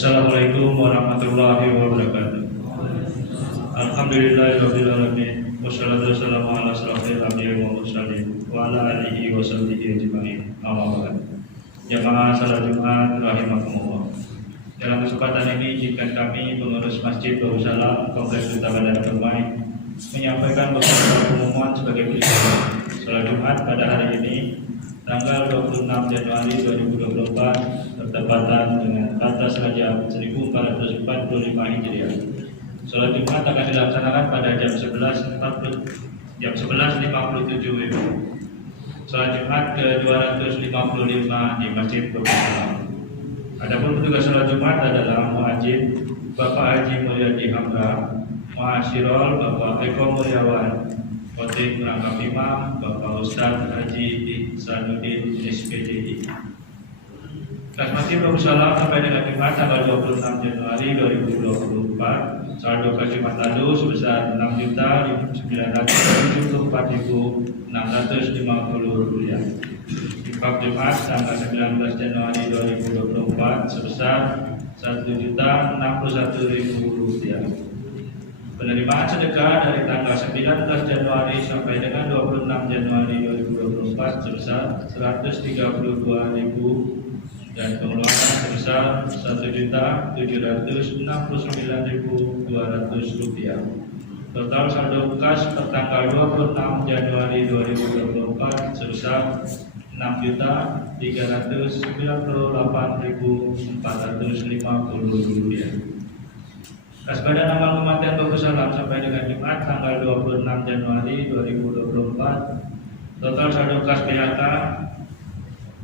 Assalamualaikum warahmatullahi wabarakatuh. Alhamdulillahirabbil alamin. Wassalatu wassalamu ala asyrofil anbiya'i wal mursalin wa ala alihi wa sahbihi ajma'in. Amma ba'd. Jamaah salat Jumat rahimakumullah. Dalam kesempatan ini izinkan kami pengurus Masjid Darussalam Kompleks Duta Bandar Permai menyampaikan beberapa pengumuman sebagai berikut. Salat Jumat pada hari ini tanggal 26 Januari 2024 bertepatan dengan batas Rajab 1445 Hijriah. Salat Jumat akan dilaksanakan pada jam 11.57 WIB. Salat Jumat ke-255 di Masjid Darussalam. Adapun petugas salat Jumat adalah muadzin Bapak Haji Mulyadi Hamka, Muasyirol Bapak Eko Mulyawan, Khotib Rangkap Imam Bapak Ustadz Haji Ihsanuddin SPDI. Masjid Darussalam sampai dengan Jumat tanggal 26 Januari 2024 saldo ke Jumat lalu sebesar Rp6.974.650. Infak Jumat tanggal 19 Januari 2024 sebesar Rp1.061.000. Penerimaan sedekah dari tanggal 19 Januari sampai dengan 26 Januari 2024 sebesar 132.000 dan pengeluaran sebesar Rp1.769.200. Total saldo kas per tanggal 26 Januari 2024 sebesar Rp6.398.450. Kas badan amal kematian Darussalam sampai dengan Jumat tanggal 26 Januari 2024 total saldo kas PHK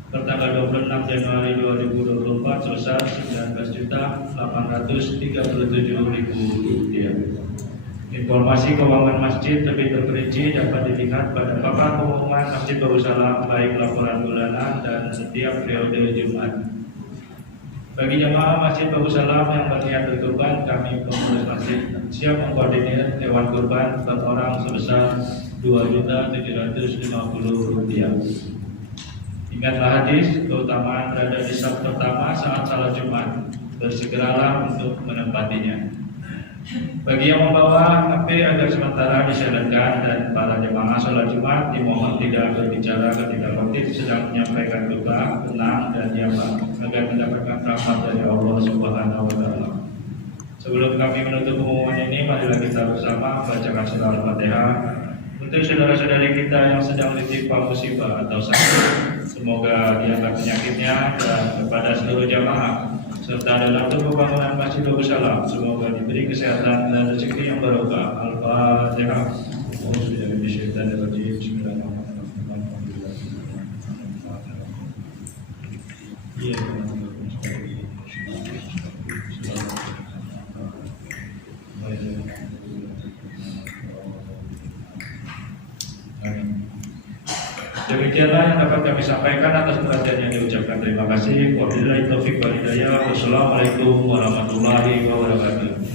per tanggal 26 Januari 2024 sebesar Rp9.837.000. Informasi keuangan masjid lebih terperinci dapat dilihat pada papan pengumuman Masjid Darussalam baik laporan bulanan dan setiap periode Jumat. Bagi jamaah Masjid Darussalam yang berniat berkurban, kami pengurus masjid siap mengkoordinir hewan kurban per orang sebesar Rp2.750. Ingatlah hadis, keutamaan berada di saf pertama saat salat Jumat. Bersegeralah untuk menempatinya. Bagi yang membawa HP agar sementara disyaratkan dan para jemaah salat Jumat dimohon tidak berbicara ketika khotib sedang menyampaikan doa, tenang dan diam agar mendapatkan rahmat dari Allah Subhanahu wa taala. Sebelum kami menutup pengumuman ini, marilah kita bersama bacakan surah Al-Fatihah untuk saudara-saudari kita yang sedang ditimpa musibah atau sakit. Semoga diangkat penyakitnya, dan kepada seluruh jamaah serta dalam pembangunan Masjid Darussalam semoga diberi kesehatan dan rezeki yang barokah. Al-Fatihah. Demikianlah yang dapat kami sampaikan. Atas perhatian yang diucapkan terima kasih. Wabillahi taufiq wal hidayah. Wassalamualaikum warahmatullahi wabarakatuh.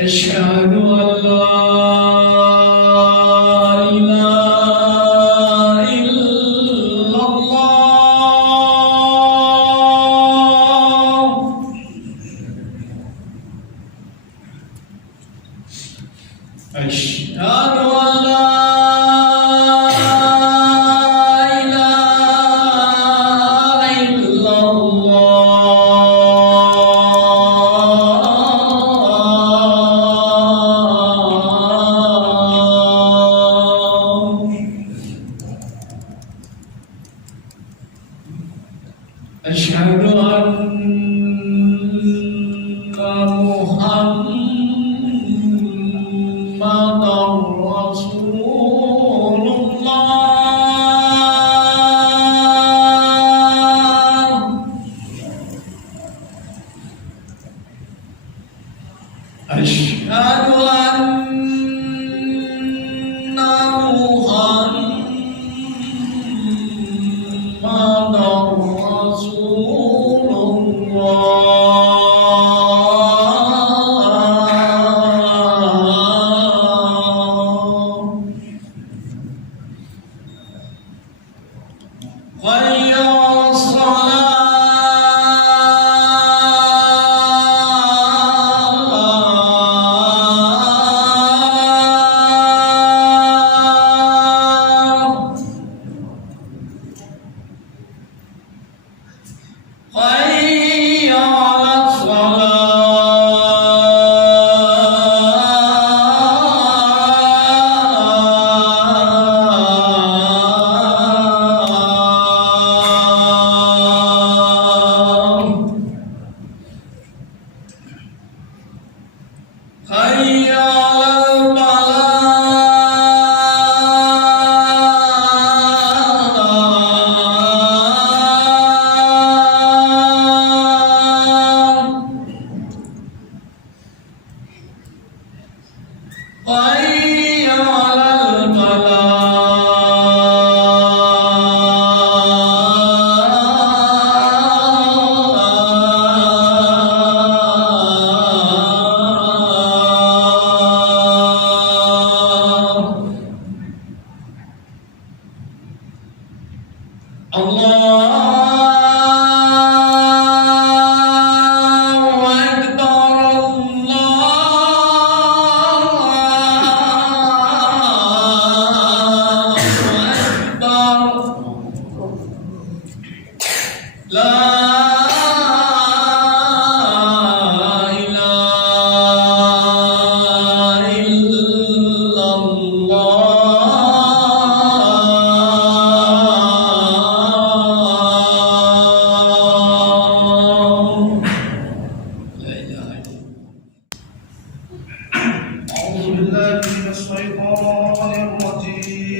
أشهد أن لا إله إلا الله أشهد أن لا إله إلا الله حي على الفلاح. الله أكبر الله أكبر لا إله إلا الله. لا إله إلا الله. أعوذ بالله من الشيطان الرجيم.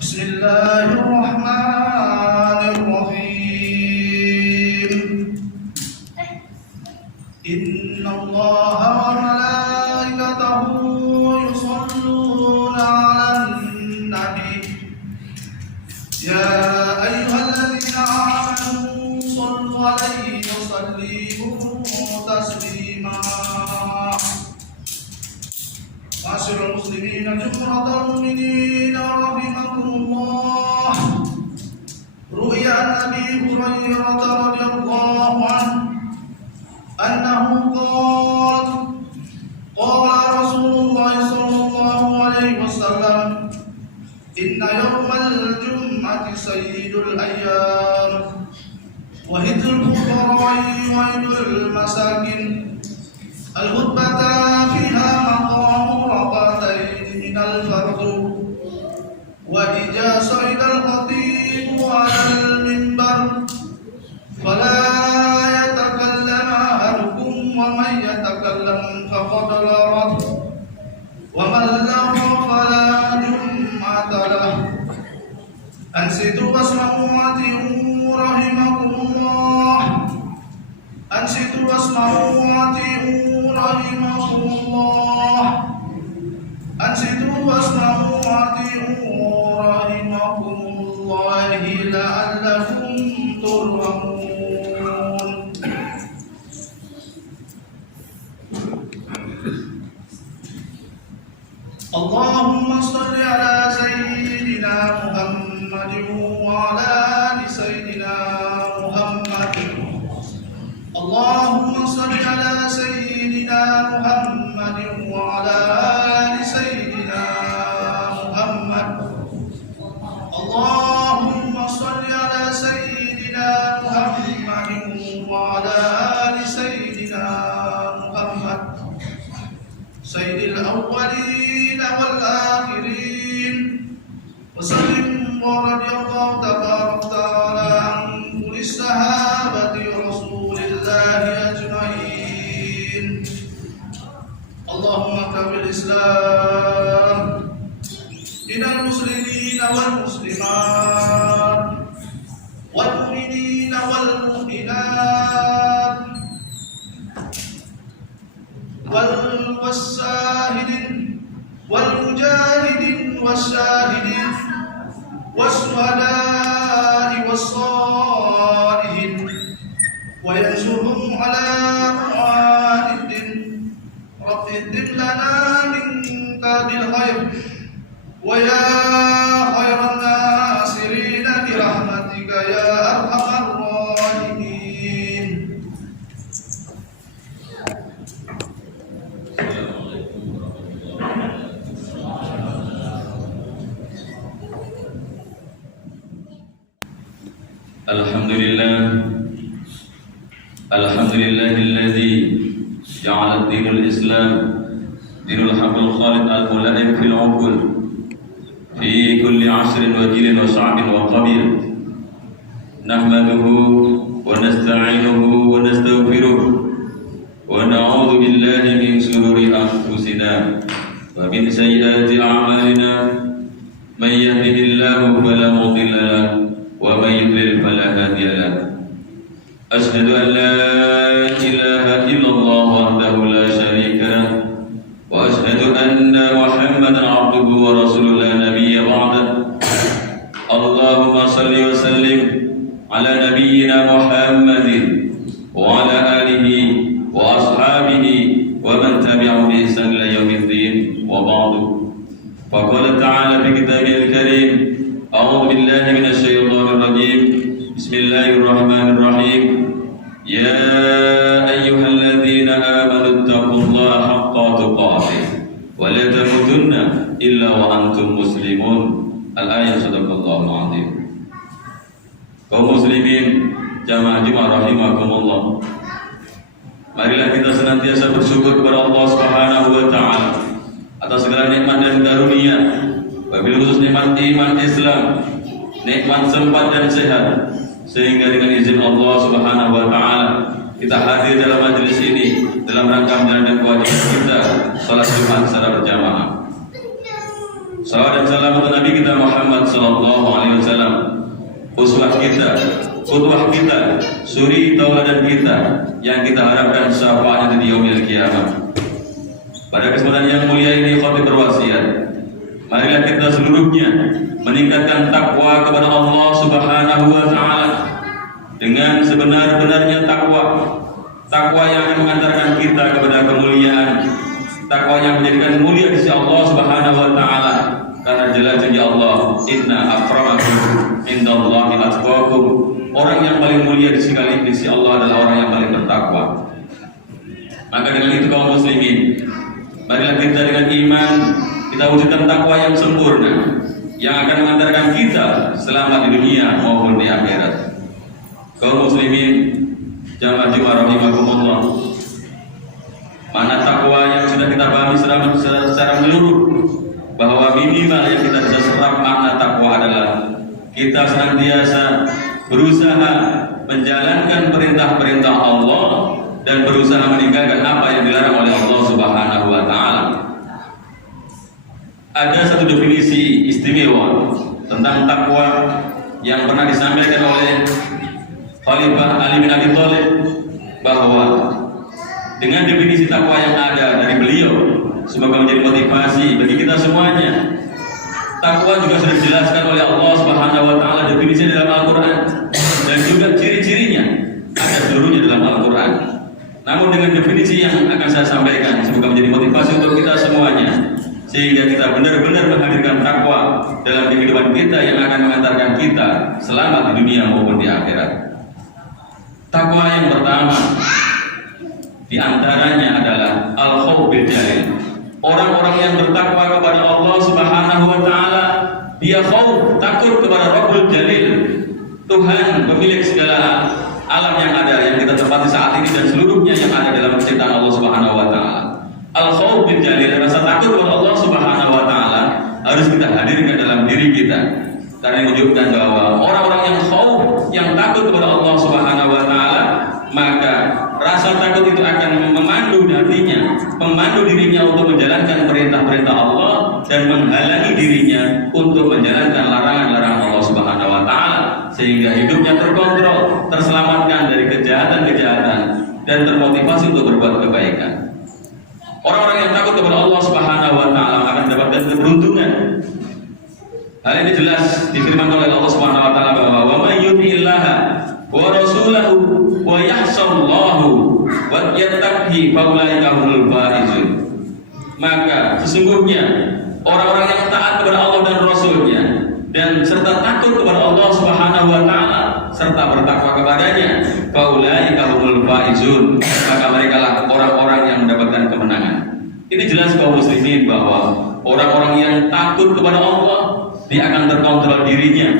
بسم الله الرحمن الرحيم. إن الله وملائكته يصلون على النبي يا أيها الذين آمنوا صلوا عليه وسلموا تسليما. معاشر المسلمين جمهورة المؤمنين رحمكم الله. رؤيا عن أبي هريرة رضي الله عنه أنه قال قال رسول الله صلى الله عليه وسلم إن يوم الجمعة سيد الأيام وهد الفقراء وعيد المساكين. الخطبة فيها مقام ركعتين من الفرض. وإذا صعد الخطيب على المنبر فلا يتكلم أحدكم ومن يتكلم فقد لغط ومن لغى فلا جمعة له. أنصتوا واسمعوا وأطيعوا رحمكم الله. أنصتوا واسمعوا وأطيعوا رحمكم الله. أنصتوا واسمعوا وأطيعوا رحمكم الله لعلكم ترحمون. اللهم صل على سيدنا محمد وعلى آل سيدنا محمد. اللهم صل على سيدنا محمد وعلى آل سيدنا محمد. اللهم صل على سيدنا محمد وعلى آل سيدنا محمد سيد الأولين والآخرين. وسلم ورضي الله تبارك وتعالى عن كل الصحابة رسول الله أجمعين. اللهم كمل الإسلام من المسلمين والمسلمات والمؤمنين والمؤمنات والشاهدين والمجاهدين والشاهدين والشهداء والصالحين وينصرهم على معاد الدين. رب اهدم لنا منك بالخير ويا خير الناصرين برحمتك يا أرحم الراحمين. الحمد لله الذي جعل الدين الإسلام دين الحق الخالد الملائم في العقول في كل عصر وجيل وشعب وقبيل. نحمده ونستعينه ونستغفره ونعوذ بالله من شرور أنفسنا ومن سيئات أعمالنا. من يهده الله فلا مضل له ومن يضلل فلا هادي له. أشهد أن لا إله إلا الله وحده لا شريك له بإحسان إلى يوم الدين وبعد فقال تعالى في كتابه الكريم أعوذ بالله من الشيطان الرجيم بسم الله الرحمن الرحيم يا أيها الذين آمنوا اتقوا الله حق تقاته ولا تموتن إلا وأنتم مسلمون الآية صدق الله العظيم. Kaum muslimin jamaah Jumat rahimakumullah, marilah kita senantiasa bersyukur kepada Allah Subhanahu wa taala atas segala nikmat dan karunia, wabil khusus nikmat iman Islam, nikmat sempat dan sehat, sehingga dengan izin Allah Subhanahu wa taala kita hadir dalam majelis ini dalam rangka menjalankan kewajiban kita salat Jumat secara berjamaah. Salawat dan salam untuk Nabi kita Muhammad sallallahu alaihi wasallam, uswah kita, qudwah kita, suri tauladan kita yang kita harapkan syafaatnya di yaumil qiyamah. Pada kesempatan yang mulia ini khatib berwasiat, marilah kita seluruhnya meningkatkan takwa kepada Allah Subhanahu wa taala dengan sebenar-benarnya takwa yang akan mengantarkan kita kepada kemuliaan, takwa yang menjadikan mulia di sisi Allah Subhanahu wa taala. Karena jelas janji Allah, inna akramakum indallahi atqakum. Orang yang paling mulia di sisi Allah adalah orang yang paling bertakwa. Maka dengan itu kaum muslimin, marilah kita dengan iman kita wujudkan takwa yang sempurna yang akan mengantarkan kita selamat di dunia maupun di akhirat. Kaum muslimin jamaah Jumat rahimakumullah, mana takwa yang sudah kita pahami secara menyeluruh, bahwa minimal yang kita bisa serap makna takwa adalah kita senantiasa berusaha menjalankan perintah-perintah Allah dan berusaha meninggalkan apa yang dilarang oleh Allah Subhanahu wa taala. Ada satu definisi istimewa tentang takwa yang pernah disampaikan oleh Khalifah Ali bin Abi Thalib, bahwa dengan definisi takwa yang ada dari beliau, semoga menjadi motivasi bagi kita semuanya. Takwa juga sudah dijelaskan oleh Allah Subhanahu wa taala definisinya dalam Al-Qur'an, dan juga ciri-cirinya ada seluruhnya dalam Al-Qur'an. Namun dengan definisi yang akan saya sampaikan, semoga menjadi motivasi untuk kita semuanya, sehingga kita benar-benar menghadirkan takwa dalam kehidupan kita yang akan mengantarkan kita selamat di dunia maupun di akhirat. Takwa yang pertama di antaranya adalah al-khauf bil jalil. Orang-orang yang bertakwa kepada Allah Subhanahu wa taala, dia khauf, takut kepada Rabbul Jalil, Tuhan pemilik segala alam yang ada yang kita tempati saat ini dan seluruhnya yang ada dalam ciptaan Allah Subhanahu wa taala. Al-khauf bil jalil, rasa takut kepada Allah Subhanahu wa taala harus kita hadirkan dalam diri kita. Karena menunjukkan bahwa orang-orang yang khauf, yang takut kepada Allah Subhanahu wa taala, maka rasa takut itu akan memandu hatinya, memandu dirinya untuk menjalankan perintah-perintah Allah dan menghalangi dirinya untuk menjalankan larangan-larangan Allah Subhanahu wa taala, sehingga hidupnya terkontrol, terselamatkan dari kejahatan-kejahatan dan termotivasi untuk berbuat kebaikan. Orang-orang yang takut kepada Allah Subhanahu wa taala akan mendapatkan keberuntungan. Hal ini jelas difirmankan oleh Allah Subhanahu wa taala bahwa wa may yuti'illaha wa rasulahu wa yahsallahu wa yattaqi faulaika humul faizun. Maka sesungguhnya orang-orang yang taat kepada Allah dan Rasulnya dan serta takut kepada Allah Subhanahu wa taala serta bertakwa kepadanya, faulaika humul faizun, maka mereka lah orang-orang yang mendapatkan kemenangan. Ini jelas kaum muslimin bahwa orang-orang yang takut kepada Allah, dia akan terkontrol dirinya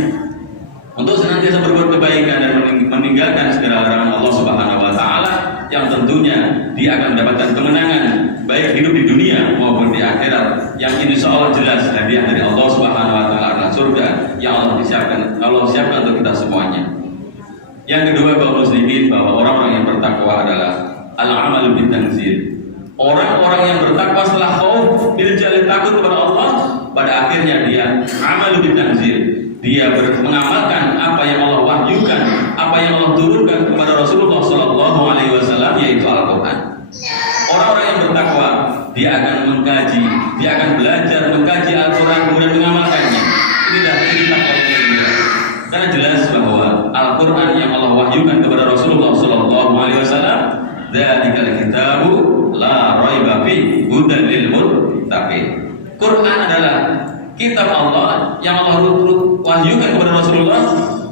untuk senantiasa berbuat kebaikan dan meninggalkan segala larangan Allah Subhanahu wa taala, yang tentunya dia akan mendapatkan kemenangan baik hidup di dunia maupun di akhirat, yang insya Allah jelas hadiah dari Allah Subhanahu wa taala adalah surga yang Allah siapkan untuk kita semuanya. Yang kedua kaum muslimin, bahwa orang-orang yang bertakwa adalah al-amalu bitanzil. Orang-orang yang bertakwa setelah khauf bil jalil, takut kepada Allah, pada akhirnya dia amalu bitanzil. Dia mengamalkan apa yang Allah wahyukan, apa yang Allah turunkan kepada Rasulullah Sallallahu Alaihi Wasallam, yaitu Al-Quran. Orang-orang yang bertakwa, dia akan mengkaji, dia akan belajar mengkaji Al-Quran kemudian mengamalkannya. Inilah ciri takwa yang benar. Karena jelas bahwa Al-Quran yang Allah wahyukan kepada Rasulullah Sallallahu Alaihi Wasallam, dzalikal kitabu la raiba fihi hudan lil muttaqin. Quran adalah kitab Allah yang Allah wahyukan kepada Rasulullah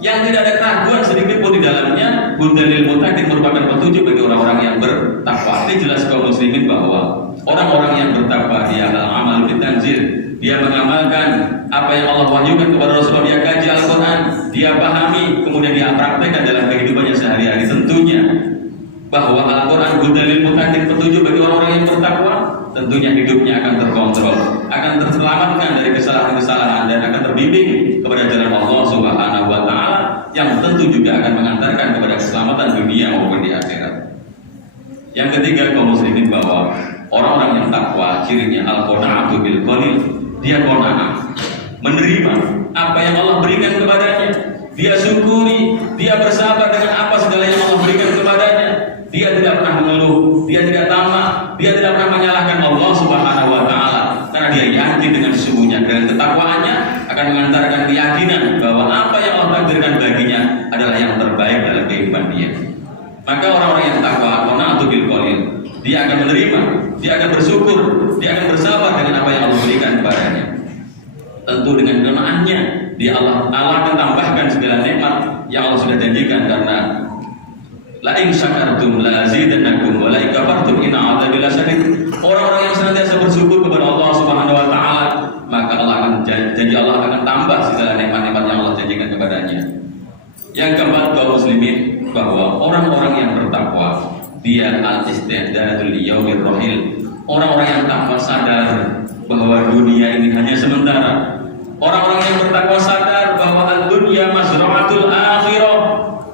yang tidak ada keraguan sedikit pun di dalamnya. Hudan lil muttaqin merupakan petunjuk bagi orang-orang yang bertakwa. Ini jelas kaum muslimin bahwa orang-orang yang bertakwa dia al-amal bitanzil, dia mengamalkan apa yang Allah wahyukan kepada Rasulullah, dia kaji Al-Quran, dia pahami, kemudian dia praktekkan dalam kehidupannya sehari-hari. Tentunya bahwa Al-Quran hudan lil muttaqin, petunjuk bagi orang-orang yang bertakwa, tentunya hidupnya akan terkontrol, akan terselamatkan dari kesalahan-kesalahan dan akan terbimbing kepada jalan Allah Subhanahu wa taala yang tentu juga akan mengantarkan kepada keselamatan dunia maupun di akhirat. Yang ketiga kaum muslimin bahwa orang-orang yang takwa cirinya al-qanaatu bil qalil, dia qanaah, menerima apa yang Allah berikan kepadanya, dia syukuri, dia bersabar dengan apa segala yang Allah berikan kepadanya. Dia tidak pernah mengeluh, dia tidak tamak, dia tidak pernah menyalahkan Allah Subhanahu wa taala karena dia yakin dengan sesungguhnya dan ketakwaannya akan mengantarkan keyakinan bahwa apa yang Allah takdirkan baginya adalah yang terbaik dalam kehidupan dia. Maka orang-orang yang takwa qanaatu bil qalil, dia akan menerima, dia akan bersyukur, dia akan bersabar dengan apa yang Allah berikan kepadanya. Tentu dengan qanaahnya dia Allah akan tambahkan segala nikmat yang Allah sudah janjikan, karena la in syakartum la azidannakum wa la in kafartum inna 'adzabi lasyadid. Orang-orang yang senantiasa bersyukur kepada Allah Subhanahu wa taala, maka Allah akan janji Allah akan tambah segala nikmat-nikmat yang Allah janjikan kepadanya. Yang keempat kaum muslimin bahwa orang-orang yang bertakwa dia al-istidadul yaumir rahil. Orang-orang yang takwa sadar bahwa dunia ini hanya sementara. Orang-orang yang bertakwa sadar bahwa ad-dunya mazra'atul akhirah.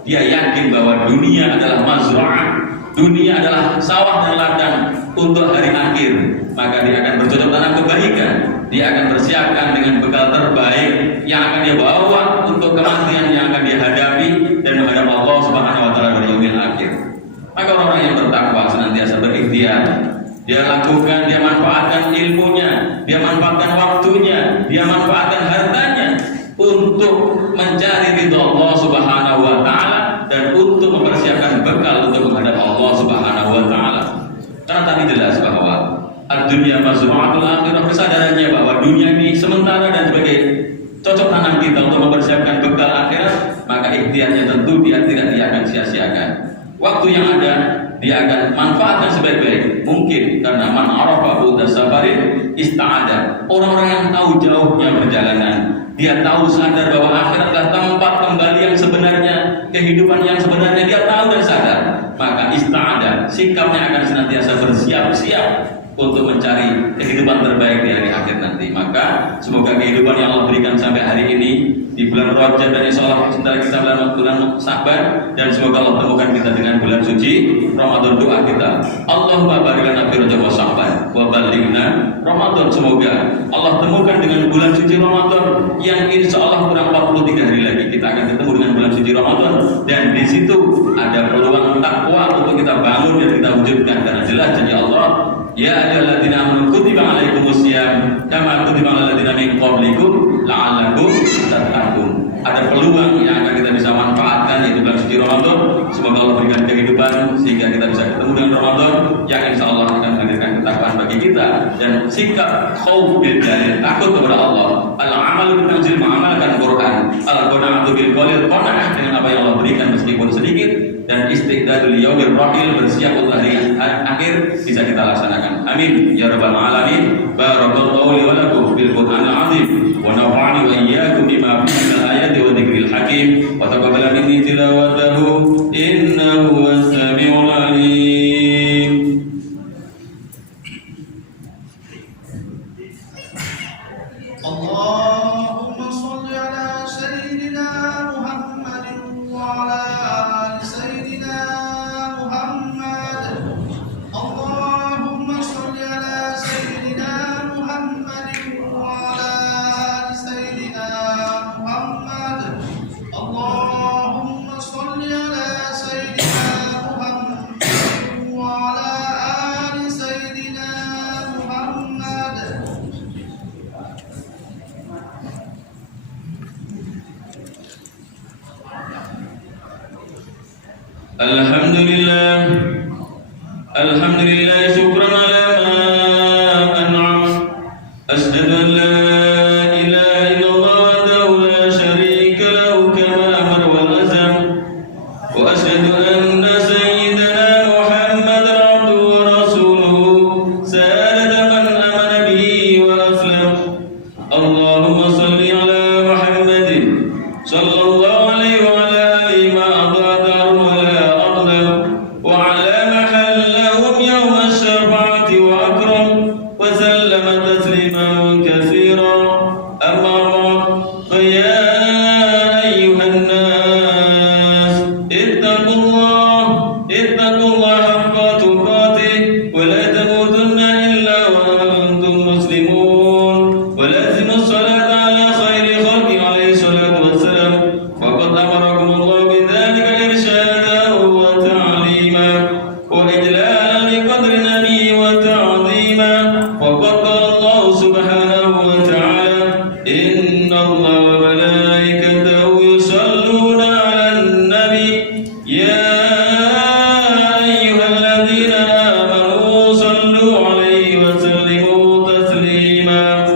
Dia yakin bahwa dunia adalah mazra'ah, dunia adalah sawah dan ladang untuk hari akhir. Maka dia akan bercocok tanam kebaikan, dia akan bersiapkan dengan bekal terbaik yang akan dia bawa untuk kematian yang akan dia hadapi dan menghadap Allah Subhanahu wa taala pada yaumil akhir. Maka orang yang bertakwa senantiasa berikhtiar, dia lakukan, dia manfaatkan ilmunya, dia manfaatkan waktunya, dia manfaatkan hartanya untuk mencari ridha Allah Subhanahu wa taala dan untuk mempersiapkan bekal untuk menghadap Allah Subhanahu wa taala. Karena tadi jelas bahwa ad-dunya mazra'atul akhirah, kesadarannya bahwa dunia ini sementara dan sebagai cocok tanam kita untuk mempersiapkan bekal akhirat, maka ikhtiarnya tentu dia akan sia-siakan. Waktu yang ada dia akan manfaatkan sebaik-baik mungkin, karena man arafa bu'da safarin ista'ada. Orang-orang yang tahu jauhnya perjalanan, dia tahu sadar bahwa akhirat adalah tempat kembali yang sebenarnya, kehidupan yang sebenarnya, dia tahu dan sadar, maka ista'ada, sikapnya akan senantiasa bersiap-siap untuk mencari kehidupan terbaik di hari akhir nanti. Maka semoga kehidupan yang Allah berikan sampai hari ini di bulan Rajab dan insya Allah sebentar kita bulan Sya'ban, dan semoga Allah temukan kita dengan bulan suci Ramadan. Doa kita, Allahumma barik lana fi Rajab wa Sya'ban wa balighna Ramadan. Semoga Allah temukan dengan bulan suci Ramadan yang insya Allah kurang 43 hari lagi kita akan ketemu dengan bulan suci Ramadan, dan di situ ada peluang takwa untuk kita bangun dan kita wujudkan, karena jelas janji Allah, ya ayyuhalladzina amanu kutiba alaikumusiyam kama kutiba alal ladzina min qablikum la'allakum tattaqun. Ada peluang yang akan kita bisa manfaatkan, yaitu bulan suci Ramadan. Semoga Allah berikan kehidupan sehingga kita bisa ketemu dengan Ramadan yang insya Allah akan menghadirkan ketakwaan bagi kita dan sikap khauf bil jalil, takut kepada Allah. Al-amalu bitanzil, mengamalkan Quran. Al-qanaatu bil qalil, qanaah dengan apa yang Allah berikan meskipun sedikit, dan istidadul yaumir rahil, bersiap untuk hari akhir bisa kita laksanakan. Amin ya rabbal alamin. Barakallahu li wa lakum bil Qur'anil azim wa nafa'ani wa iyyakum bima fihi minal ayati wa dzikril hakim wa taqabbal minni tilawatahu innahu was-sami'ul alim. Allahumma shalli ala sayyidina Muhammadin wa ala ali sayyidina Muhammad. Allahumma shalli ala sayyidina Muhammadin wa ala ali sayyidina Muhammad. Allahumma shalli ala sayyidina Muhammadin wa ala ali sayyidina Muhammad. Alhamdulillah, alhamdulillah, syukran ala ma أشهد أن لا إله إلا الله وحده لا شريك له كما أمر والأزم وأشهد أن سيدنا محمدا عبده ورسوله سادة من آمن به وأسلم اللهم صل على محمد صلى الله عليه وعلى آله ما أضاع ولا أظلم وعلى محلهم يوم الشفاعة وأكرم وسلم تسليما كثيرا أما بعد فيا أيها الناس اتقوا الله حق تقاته ولا تموتن إلا وأنتم مسلمون ولازموا الصلاة على خير خلق عليه الصلاة والسلام وقد أمركم الله بذلك إرشادا وتعليما وإجلالا لقدر النبي وتعظيما وقد قال الله سبحانه وتعالى إن الله وملائكته يصلون على النبي يا أيها الذين آمنوا صلوا عليه وسلموا تسليما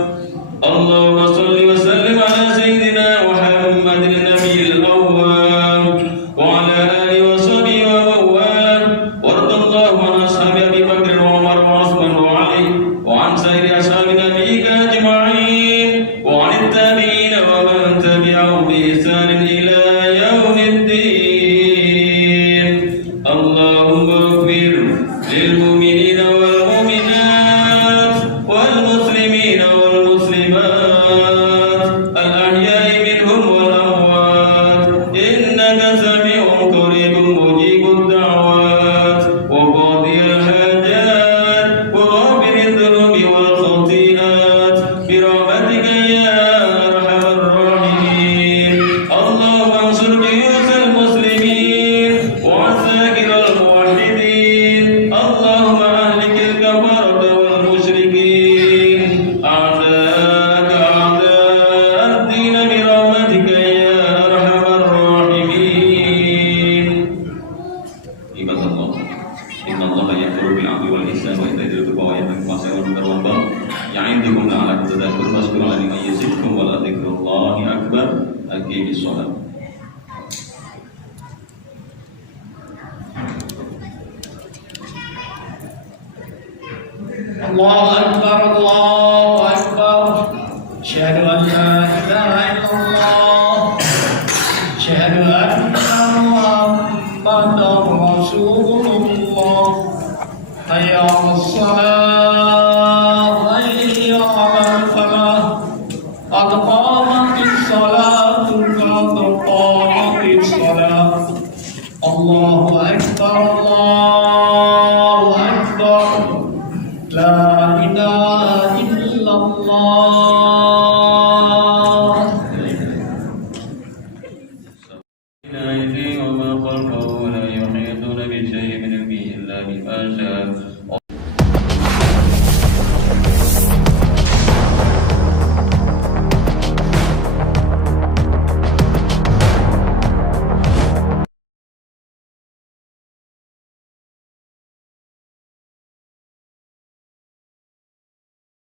اللهم صل وسلم على سيدنا محمد النبي الأول وعلى آله وصحبه ومن والاه وارض اللهم عن أصحاب أبي بكر وعمر وعثمان وعلي وعن سائر أصحاب نبيك أجمعين وعن التابعين ومن تبعهم بإحسان إلى يوم الدين اللهم اغفر للمؤمنين والمؤمنات والمسلمين والمسلمات الأحياء منهم والأموات إنك سميع قريب مجيب الدعوات وقاضي الحاجات وغافر الذنوب والخطيئات برحمتك يا أرحم الراحمين اللهم انصر جيوش المسلمين وعساكر الموحدين اللهم أهلك الكفرة والمشركين أعداءك أعداء الدين برحمتك يا أرحم الراحمين عباد الله إن الله يأمر بالعدل والإحسان وإيتاء ذي القربى وينهى عن الفحشاء والمنكر والبغي يعظكم لعلكم تذكرون واذكروا الله يزدكم ولذكر الله أكبر أقيموا الصلاة الله أكبر الله أكبر أشهد أن لا إله إلا الله أشهد أن محمدا رسول الله حي على الصلاة حي على الفلاح قد قامت الصلاة قد قامت الصلاة الله أكبر الله أكبر لا إله إلا الله